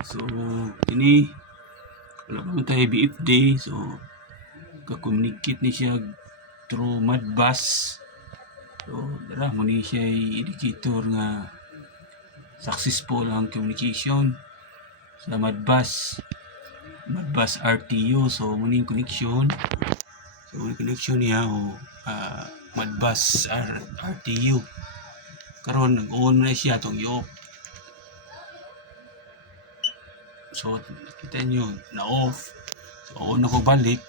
So ini wala pa man tayo BFD, so ka-communicate ni siya through Modbus. So dara mo ni siya indicator nga successful ang communication sa Modbus RTU. So muna yung connection. So yung connection niya Modbus RTU. Karon nag-on na siya itong i-off. So kita nyo na off. So on ako balik.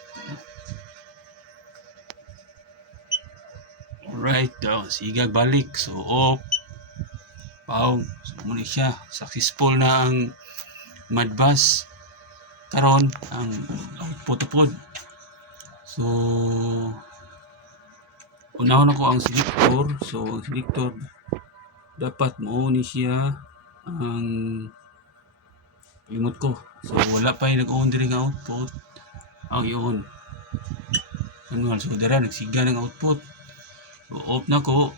Alright, sigag balik. So off. Paong. So muna siya. Successful na ang Modbus. Karon ang output pod. So unahon ako ang selector. So ang selector dapat mo ni siya ang limot ko. So wala pa yung nag-on diri nga output. Ang i-on. Manual. So dara nagsiga ng output. So off na ko.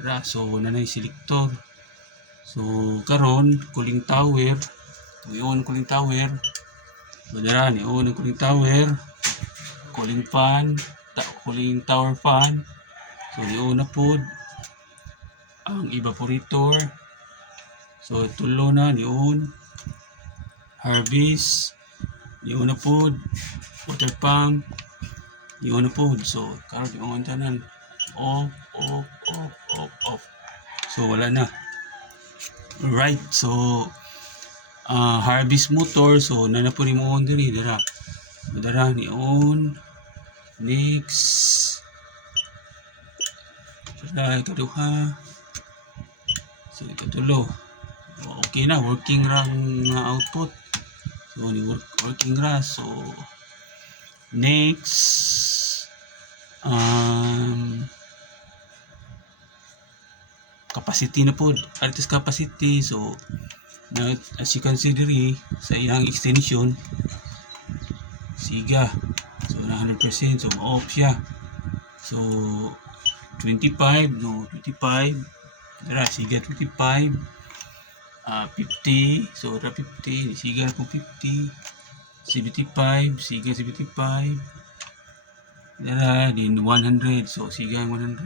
Dara. So na yung selector. So karon cooling tower. So i-on cooling tower. So dara ni-on ang cooling tower. Cooling fan. Cooling tower fan. So i-on na pod ang evaporator. So tulo na ni-on. Harvest ni-on na pod. Water pump ni-on na pod. So karon i-on tanan. Off. So wala na. Right. So harvest motor. So na po ni mo on diri dara. Dara ni-on. Next. Dara ikaduha. So ikatulo. Okay na, working rang output. So ni working ra. So next capacity na po. Artist capacity. So as you can see diri sa iyang extension siga. So na 100%. So off siya. So 25. No, 25. Dara siga 25. 50. So dara 50. Siga kung 50. 75. Siga 75. Dara din 100. So siga 100.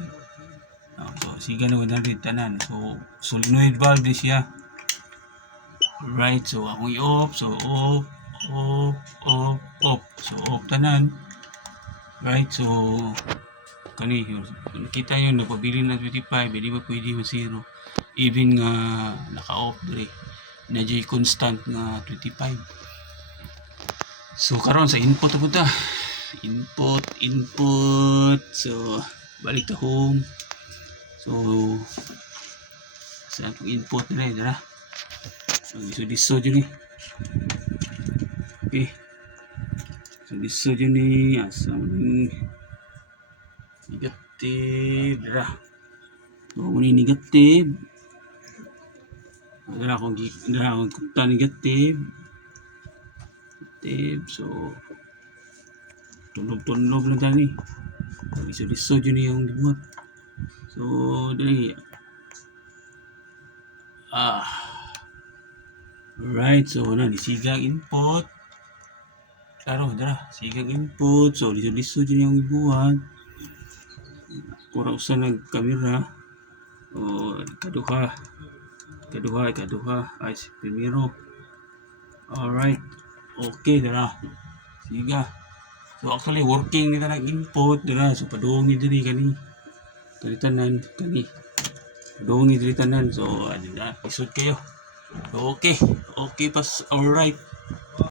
So siga na 100 tanan. So solenoid valve din siya. Right. So akong i-off. So off. So off tanan. Right. So kani yun. Nakita nyo nagpabili na 25. Hindi ba pwede ma-0. Even nga naka-off diri. Na-J constant nga 25. So karon sa input na punta. Input. So balik ta home. So sa atong input nila dara. So diso dyan ni. Okay. So diso dyan ni asam negative dara. So muna negative. Dara akong kuta negative. So tunog lang tani. So diso dyan ni yung dibuhat. So dali. Right. So na sigang input. Klaro dara sigang input. So diso dyan yung dibuhat. Kura usa nag camera. O ikaduha ay si primero. Alright. Okay dara. Siga. So actually working nita ng input dara. So padung ni diri kani. Tanan kani. Padung ni diri tanan. So ano na isod kayo. So okay pas alright.